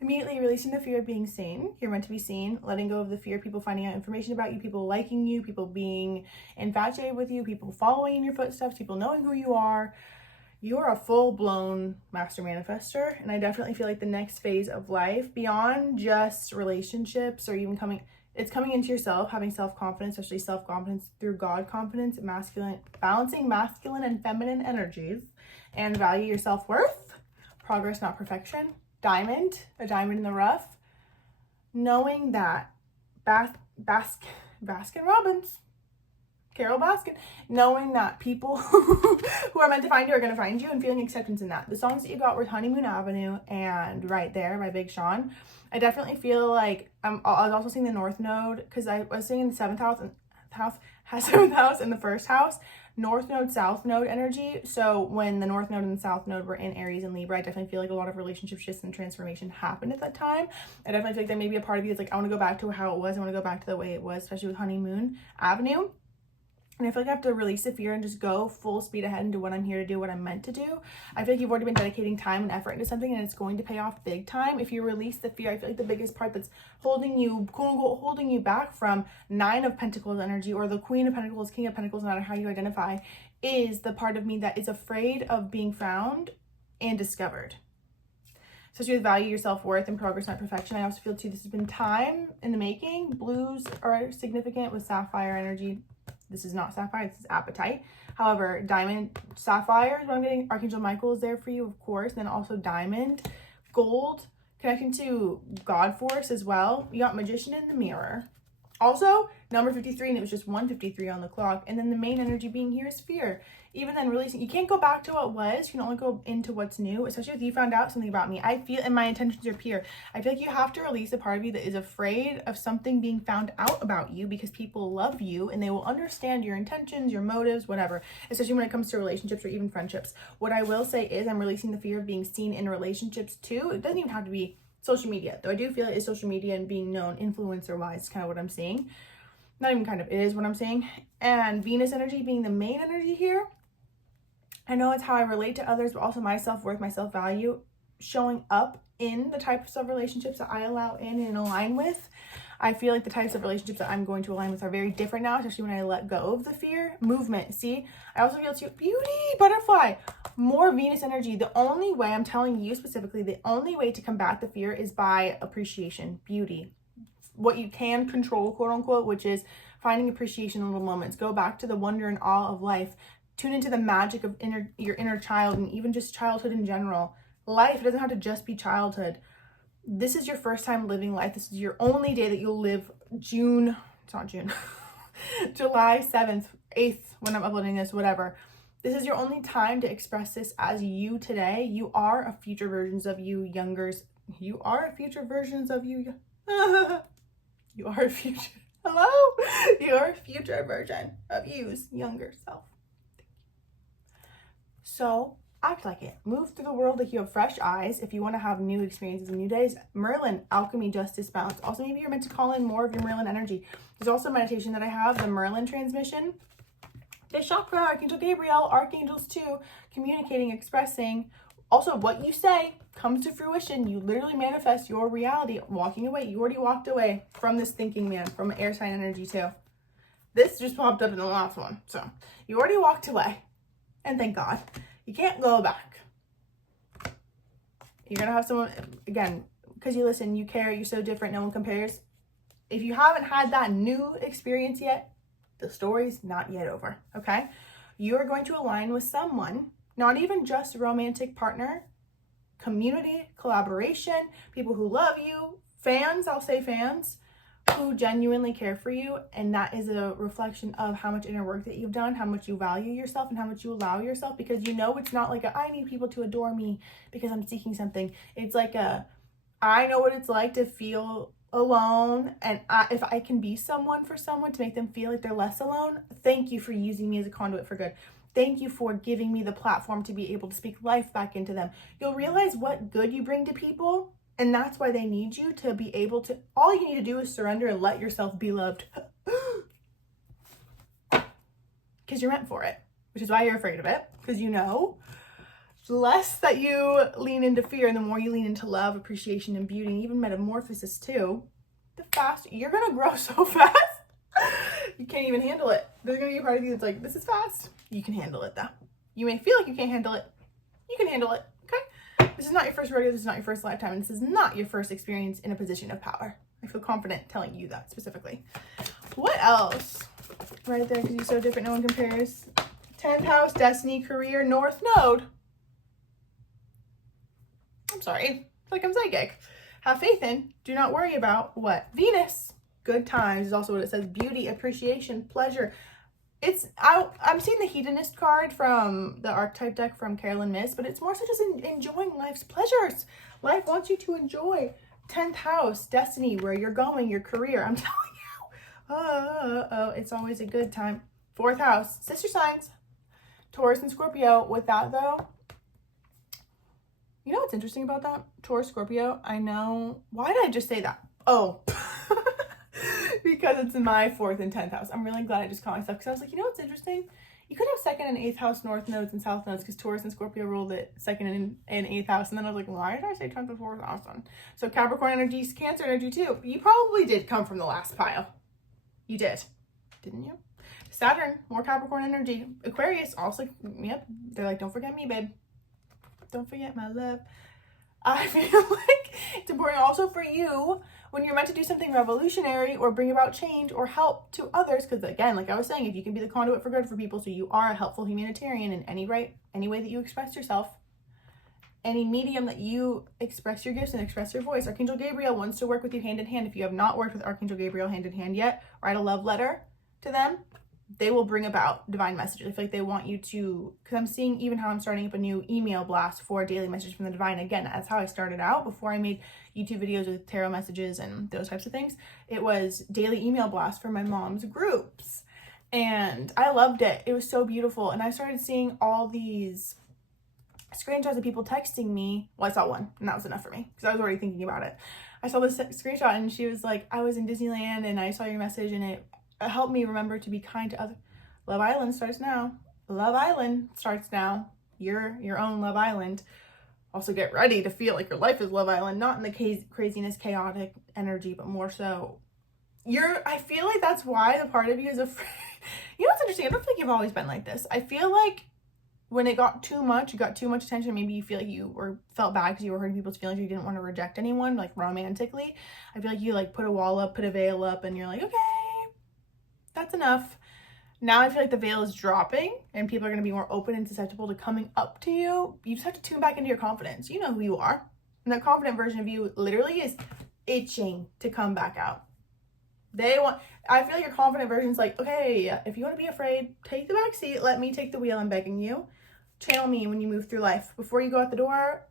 Immediately releasing the fear of being seen. You're meant to be seen. Letting go of the fear of people finding out information about you, people liking you, people being infatuated with you, people following in your footsteps, people knowing who you are. You are a full-blown master manifester. And I definitely feel like the next phase of life, beyond just relationships or even it's coming into yourself, having self-confidence, especially self-confidence through God confidence, balancing masculine and feminine energies, and value your self-worth, progress, not perfection. Diamond, a diamond in the rough, knowing that Baskin Robbins, Carol Baskin, knowing that people who are meant to find you are going to find you and feeling acceptance in that. The songs that you got were Honeymoon Avenue and Right There by Big Sean. I definitely feel like I was also seeing the North Node because I was seeing the 7th house and the 1st house. North Node, South Node energy. So when the North Node and the South Node were in Aries and Libra, I definitely feel like a lot of relationship shifts and transformation happened at that time. I definitely feel like there may be a part of you that's like, I want to go back to how it was. I want to go back to the way it was, especially with Honeymoon Avenue. And I feel like I have to release the fear and just go full speed ahead and do what I'm here to do, what I'm meant to do. I feel like you've already been dedicating time and effort into something, and it's going to pay off big time. If you release the fear, I feel like the biggest part that's holding you, quote unquote, holding you back from 9 of Pentacles energy or the Queen of Pentacles, King of Pentacles, no matter how you identify, is the part of me that is afraid of being found and discovered. Especially with value, your self-worth, and progress, not perfection. I also feel too, this has been time in the making. Blues are significant with sapphire energy. This is not sapphire, this is apatite. However, diamond, sapphire is what I'm getting. Archangel Michael is there for you, of course. Then also diamond, gold, connecting to God force as well. You got magician in the mirror. Also, number 53, and it was just 153 on the clock. And then the main energy being here is fear. Even then, releasing, you can't go back to what was. You can only go into what's new, especially if you found out something about me. I feel, and my intentions are pure. I feel like you have to release a part of you that is afraid of something being found out about you, because people love you and they will understand your intentions, your motives, whatever, especially when it comes to relationships or even friendships. What I will say is I'm releasing the fear of being seen in relationships too. It doesn't even have to be social media, though I do feel it is social media and being known influencer wise is kind of what I'm seeing. Not even kind of, it is what I'm saying. And Venus energy being the main energy here. I know it's how I relate to others, but also my self-worth, my self-value showing up in the types of relationships that I allow in and align with. I feel like the types of relationships that I'm going to align with are very different now, especially when I let go of the fear. Movement, see? I also feel too, beauty, butterfly, more Venus energy. The only way, I'm telling you specifically, the only way to combat the fear is by appreciation, beauty. What you can control, quote unquote, which is finding appreciation in little moments. Go back to the wonder and awe of life. Tune into the magic of your inner child, and even just childhood in general. Life doesn't have to just be childhood. This is your first time living life. This is your only day that you'll live. July 7th, 8th, when I'm uploading this, whatever. This is your only time to express this as you today. You are a future versions of you youngers. You are a future versions of you. You are a future. Hello? You are a future version of you's younger self. So act like it. Move through the world like you have fresh eyes. If you want to have new experiences and new days, Merlin, alchemy, justice, balance. Also, maybe you're meant to call in more of your Merlin energy. There's also a meditation that I have, the Merlin transmission. The chakra, Archangel Gabriel, archangels too, communicating, expressing. Also, what you say comes to fruition. You literally manifest your reality. Walking away. You already walked away from this thinking man, from air sign energy too. This just popped up in the last one. So you already walked away. And thank God. You can't go back. You're going to have someone, again, because you listen, you care, you're so different, no one compares. If you haven't had that new experience yet, the story's not yet over, okay? You are going to align with someone, not even just a romantic partner, community, collaboration, people who love you, fans, I'll say fans, who genuinely care for you. And that is a reflection of how much inner work that you've done, how much you value yourself, and how much you allow yourself, because you know it's not like I need people to adore me because I'm seeking something. It's like I know what it's like to feel alone, and if I can be someone for someone to make them feel like they're less alone, thank you for using me as a conduit for good. Thank you for giving me the platform to be able to speak life back into them. You'll realize what good you bring to people. And that's why they need you to be able to, all you need to do is surrender and let yourself be loved. Because you're meant for it, which is why you're afraid of it. Because you know, the less that you lean into fear and the more you lean into love, appreciation, and beauty, and even metamorphosis too, the faster, you're going to grow so fast. You can't even handle it. There's going to be a part of you that's like, this is fast. You can handle it though. You may feel like you can't handle it. You can handle it. This is not your first rodeo, this is not your first lifetime, and this is not your first experience in a position of power. I feel confident telling you that specifically. What else? Right there, because you're so different, no one compares. 10th house, destiny, career, north node. I'm sorry, it's like I'm psychic. Have faith in, do not worry about what? Venus. Good times is also what it says. Beauty, appreciation, pleasure. I'm seeing the hedonist card from the archetype deck from Carolyn Miss, but it's more so just enjoying life's pleasures. Life wants you to enjoy. 10th house, destiny, where you're going, your career. I'm telling you, it's always a good time. 4th house, sister signs, Taurus and Scorpio. With that though, you know what's interesting about that? Taurus, Scorpio, I know. Why did I just say that? Oh. because it's my 4th and 10th house. I'm really glad I just caught myself because I was like, you know what's interesting? You could have 2nd and 8th house north nodes and south nodes because Taurus and Scorpio ruled it 2nd and 8th house. And then I was like, why did I say 10th and 4th house then? So Capricorn energy, Cancer energy too. You probably did come from the last pile. You did, didn't you? Saturn, more Capricorn energy. Aquarius, also, yep. They're like, don't forget me, babe. Don't forget my love. I feel like it's important also for you when you're meant to do something revolutionary or bring about change or help to others. Because again, like I was saying, if you can be the conduit for good for people, so you are a helpful humanitarian in any way that you express yourself, any medium that you express your gifts and express your voice. Archangel Gabriel wants to work with you hand in hand. If you have not worked with Archangel Gabriel hand in hand yet, write a love letter to them. They will bring about divine messages. I feel like they want you to, because I'm seeing even how I'm starting up a new email blast for a daily message from the divine. Again, that's how I started out before I made YouTube videos with tarot messages and those types of things. It was daily email blast for my mom's groups. And I loved it. It was so beautiful. And I started seeing all these screenshots of people texting me. Well, I saw one and that was enough for me because I was already thinking about it. I saw this screenshot and she was like, I was in Disneyland and I saw your message and it helped me remember to be kind to others. Love Island starts now. Love Island starts now. Your own Love Island. Also get ready to feel like your life is Love Island, not in the craziness, chaotic energy, but more so I feel like that's why the part of you is afraid. You know what's interesting? I don't feel like you've always been like this. I feel like when it got too much, you got too much attention, maybe you feel like you felt bad because you were hurting people's feelings, you didn't want to reject anyone, like romantically. I feel like you like put a wall up, put a veil up, and you're like, okay, that's enough. Now I feel like the veil is dropping and people are going to be more open and susceptible to coming up to you. You just have to tune back into your confidence. You know who you are. And that confident version of you literally is itching to come back out. I feel like your confident version is like, okay, if you want to be afraid, take the back seat. Let me take the wheel. I'm begging you. Channel me when you move through life. Before you go out the door,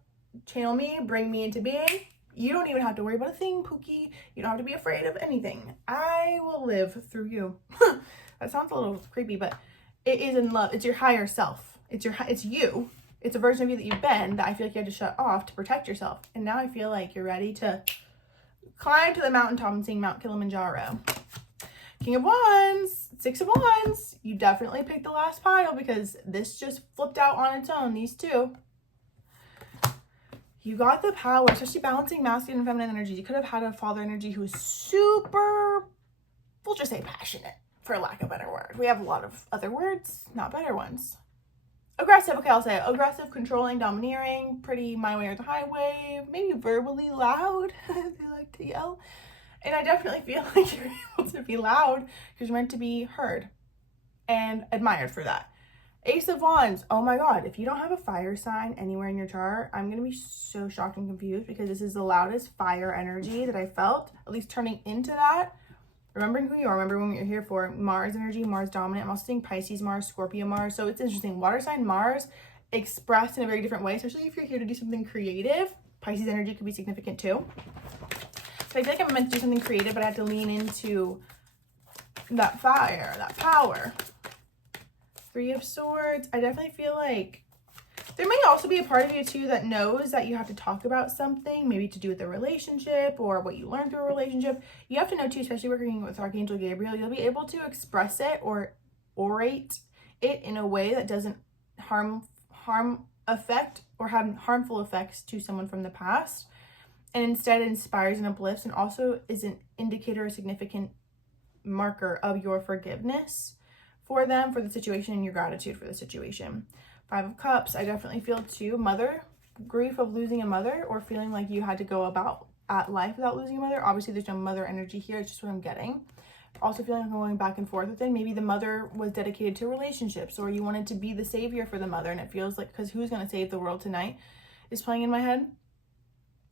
channel me, bring me into being. You don't even have to worry about a thing, Pookie. You don't have to be afraid of anything. I will live through you. That sounds a little creepy, but it is in love. It's your higher self. It's you. It's a version of you that you've been that I feel like you had to shut off to protect yourself. And now I feel like you're ready to climb to the mountaintop and sing Mount Kilimanjaro. King of Wands, 6 of Wands. You definitely picked the last pile because this just flipped out on its own, these two. You got the power, especially balancing masculine and feminine energies. You could have had a father energy who was super, we'll just say passionate, for lack of a better word. We have a lot of other words, not better ones. Aggressive, okay, I'll say it. Aggressive, controlling, domineering, pretty my way or the highway, maybe verbally loud, they like to yell. And I definitely feel like you're able to be loud because you're meant to be heard and admired for that. Ace of Wands, oh my God, if you don't have a fire sign anywhere in your chart, I'm going to be so shocked and confused because this is the loudest fire energy that I felt, at least turning into that. Remembering who you are, remember what you're here for. Mars energy, Mars dominant. I'm also seeing Pisces Mars, Scorpio Mars. So it's interesting. Water sign Mars expressed in a very different way, especially if you're here to do something creative. Pisces energy could be significant too. So I feel like I'm meant to do something creative, but I have to lean into that fire, that power. 3 of Swords. I definitely feel like there may also be a part of you too that knows that you have to talk about something, maybe to do with a relationship or what you learned through a relationship. You have to know too, especially working with Archangel Gabriel, you'll be able to express it or orate it in a way that doesn't affect or have harmful effects to someone from the past, and instead inspires and uplifts, and also is an indicator, a significant marker of your forgiveness for them, for the situation, and your gratitude for the situation. 5 of Cups, I definitely feel too, mother, grief of losing a mother or feeling like you had to go about at life without losing a mother. Obviously, there's no mother energy here. It's just what I'm getting. Also feeling like I'm going back and forth with it. Maybe the mother was dedicated to relationships or you wanted to be the savior for the mother, and it feels like, because who's going to save the world tonight is playing in my head.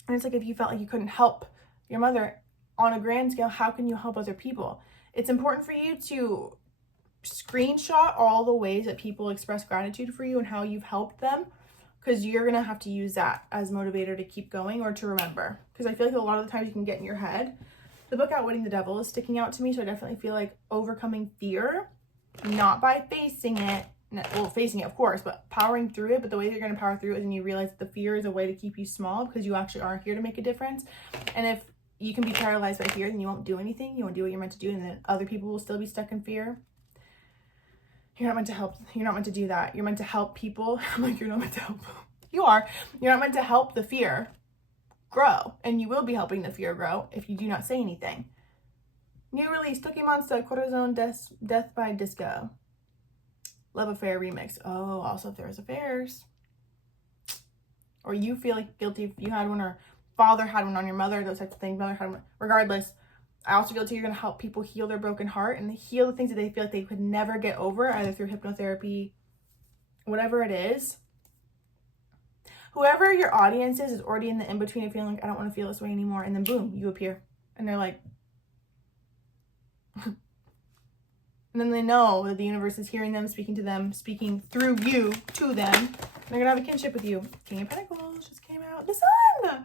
And it's like if you felt like you couldn't help your mother on a grand scale, how can you help other people? It's important for you to screenshot all the ways that people express gratitude for you and how you've helped them, because you're going to have to use that as motivator to keep going or to remember, because I feel like a lot of the times you can get in your head. The book Outwitting the Devil is sticking out to me, so I definitely feel like overcoming fear, not by facing it, well, facing it of course, but powering through it. But the way you're going to power through it is when you realize that the fear is a way to keep you small, because you actually are here to make a difference. And if you can be paralyzed by fear and you won't do anything. You won't do what you're meant to do, and then other people will still be stuck in fear. You're not meant to help. You're not meant to do that. You're meant to help people. I'm like, you're not meant to help. You are. You're not meant to help the fear grow, and you will be helping the fear grow if you do not say anything. New release, Toki Monster, Corazon Death by Disco. Love Affair remix. Oh, also if there's affairs. Or you feel like guilty if you had one, or father had one on your mother, those types of things. Mother had one. Regardless, I also feel too, you're going to help people heal their broken heart and heal the things that they feel like they could never get over, either through hypnotherapy, whatever it is. Whoever your audience is already in the in-between of feeling like, I don't want to feel this way anymore. And then boom, you appear. And they're like, and then they know that the universe is hearing them, speaking to them, speaking through you to them. And they're going to have a kinship with you. King of Pentacles just came out. The Sun!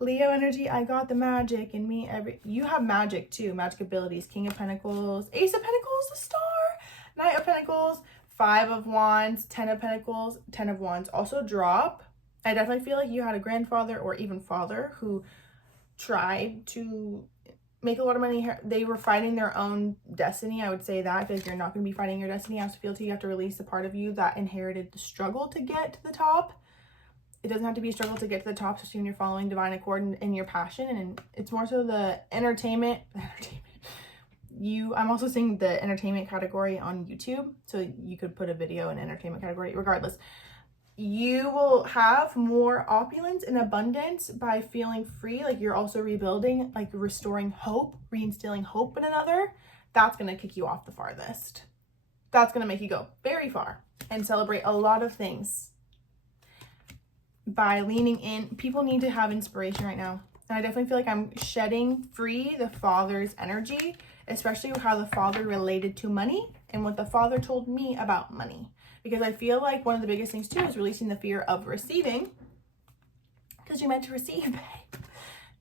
Leo energy, I got the magic in me. You have magic too, magic abilities. King of Pentacles, Ace of Pentacles, the Star, Knight of Pentacles, 5 of Wands, 10 of Pentacles, 10 of Wands. Also drop. I definitely feel like you had a grandfather or even father who tried to make a lot of money. They were fighting their own destiny. I would say that. I feel like you're not going to be fighting your destiny. I also feel too, you have to release the part of you that inherited the struggle to get to the top. It doesn't have to be a struggle to get to the top, especially when you're following divine accord in your passion. And it's more so the entertainment. I'm also seeing the entertainment category on YouTube. So you could put a video in entertainment category. Regardless, you will have more opulence and abundance by feeling free. Like you're also rebuilding, like restoring hope, reinstilling hope in another. That's going to kick you off the farthest. That's going to make you go very far and celebrate a lot of things by leaning in. People need to have inspiration right now. And I definitely feel like I'm shedding free the father's energy, especially how the father related to money and what the father told me about money. Because I feel like one of the biggest things too is releasing the fear of receiving. Because you're meant to receive, babe.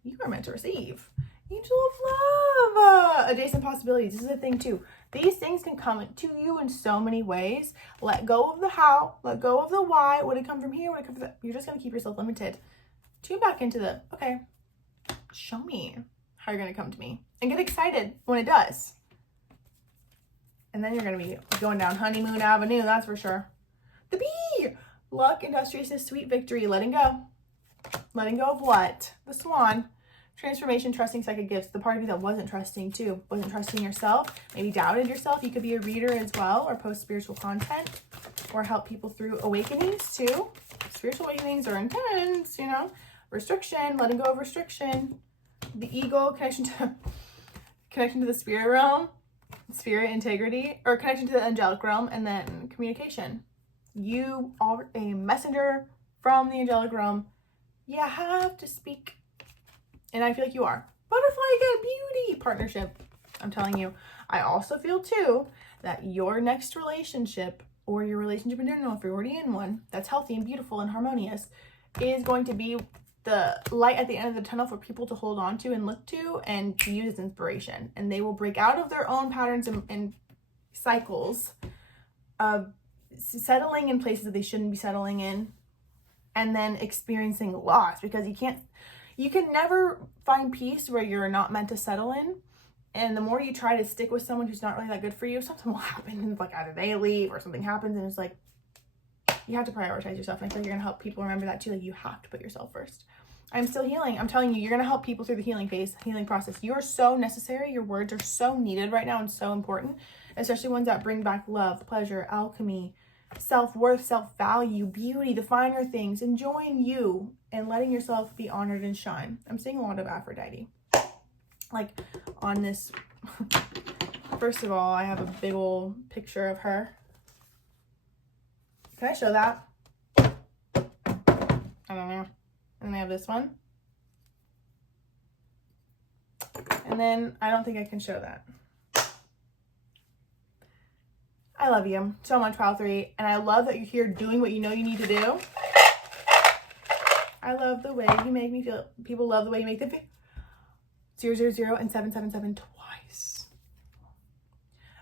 You are meant to receive. Angel of love. Adjacent possibilities. This is a thing too. These things can come to you in so many ways. Let go of the how. Let go of the why. Would it come from here? Would it come from that? You're just going to keep yourself limited. Tune back into the, okay, show me how you're going to come to me. And get excited when it does. And then you're going to be going down honeymoon avenue, that's for sure. The bee! Luck, industriousness, sweet victory, letting go. Letting go of what? The swan. Transformation, trusting psychic gifts. The part of you that wasn't trusting too. Wasn't trusting yourself. Maybe doubted yourself. You could be a reader as well, or post spiritual content, or help people through awakenings too. Spiritual awakenings are intense, you know. Restriction, letting go of restriction. The ego, connection to the spirit realm. Spirit integrity, or connection to the angelic realm, and then communication. You are a messenger from the angelic realm. You have to speak, and I feel like you are. Butterfly again, beauty partnership. I'm telling you. I also feel too that your next relationship, or your relationship in general, if you're already in one that's healthy and beautiful and harmonious, is going to be the light at the end of the tunnel for people to hold on to and look to and to use as inspiration. And they will break out of their own patterns and cycles of settling in places that they shouldn't be settling in, and then experiencing loss, because you can never find peace where you're not meant to settle in. And the more you try to stick with someone who's not really that good for you, something will happen, and like either they leave or something happens, and it's like, you have to prioritize yourself. And I feel like you're going to help people remember that too. Like, you have to put yourself first. I'm still healing. I'm telling you, you're going to help people through the healing phase, healing process. You're so necessary. Your words are so needed right now and so important, especially ones that bring back love, pleasure, alchemy, self-worth, self-value, beauty, the finer things, enjoying you and letting yourself be honored and shine. I'm seeing a lot of Aphrodite. Like on this, first of all, I have a big old picture of her. Can I show that? I don't know. And then I have this one. And then I don't think I can show that. I love you so much, Pile 3. And I love that you're here doing what you know you need to do. I love the way you make me feel. People love the way you make them feel. 000 and 777 twice.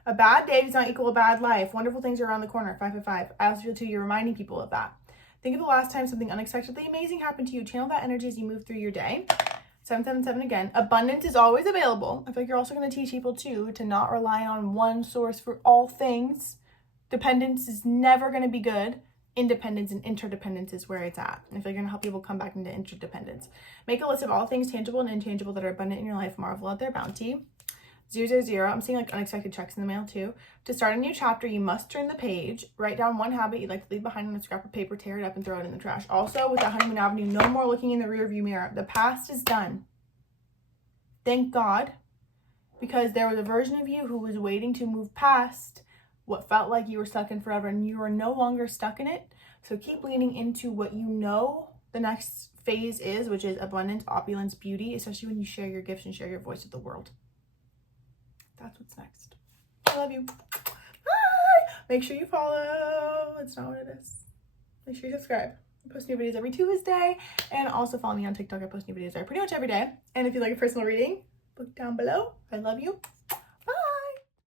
A bad day does not equal a bad life. Wonderful things are around the corner. 555. I also feel too, you're reminding people of that. Think of the last time something unexpectedly amazing happened to you. Channel that energy as you move through your day. 777 again. Abundance is always available. I feel like you're also going to teach people too to not rely on one source for all things. Dependence is never going to be good. Independence and interdependence is where it's at. I feel like you're going to help people come back into interdependence. Make a list of all things tangible and intangible that are abundant in your life. Marvel at their bounty. 000. I'm seeing like unexpected checks in the mail too. To start a new chapter, you must turn the page. Write down one habit you'd like to leave behind on a scrap of paper, tear it up, and throw it in the trash. Also, with the honeymoon avenue, no more looking in the rearview mirror. The past is done. Thank God, because there was a version of you who was waiting to move past what felt like you were stuck in forever, and you are no longer stuck in it. So keep leaning into what you know the next phase is, which is abundance, opulence, beauty, especially when you share your gifts and share your voice with the world. That's what's next. I love you. Bye. Make sure you follow. It's not what it is. Make sure you subscribe. I post new videos every Tuesday. And also follow me on TikTok. I post new videos there pretty much every day. And if you'd like a personal reading, look down below. I love you.